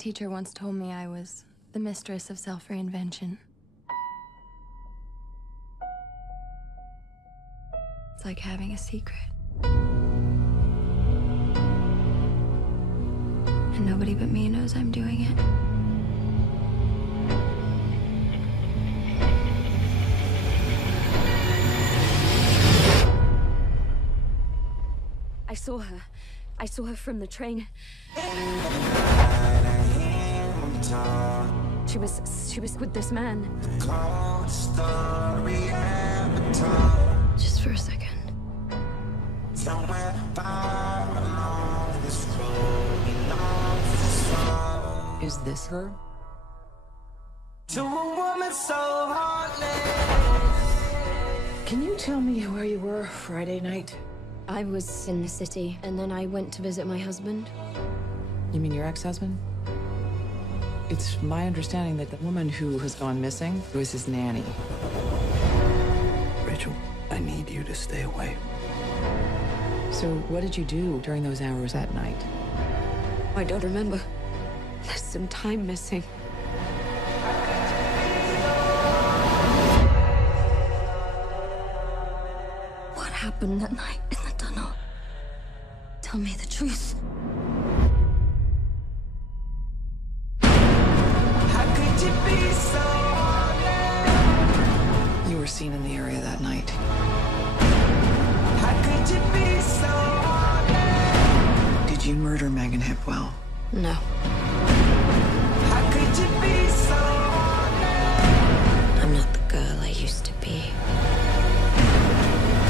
teacher once told me I was the mistress of self-reinvention. It's like having a secret. And nobody but me knows I'm doing it. I saw her. I saw her from the train. She was with this man. Just for a second. Is this her? To a woman so heartless. Can you tell me where you were Friday night? I was in the city, and then I went to visit my husband. You mean your ex-husband? It's my understanding that the woman who has gone missing was his nanny. Rachel, I need you to stay away. So what did you do during those hours that night? I don't remember. There's some time missing. What happened that night in the tunnel? Tell me the truth. How could you be so heartless? You were seen in the area that night. How could you be so heartless? Did you murder Megan Hipwell? No. How could you be so heartless? I'm not the girl I used to be.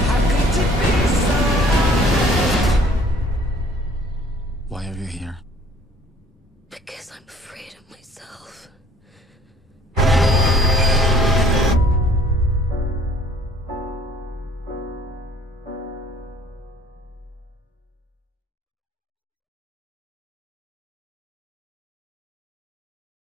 How could you be so heartless? Why are you here?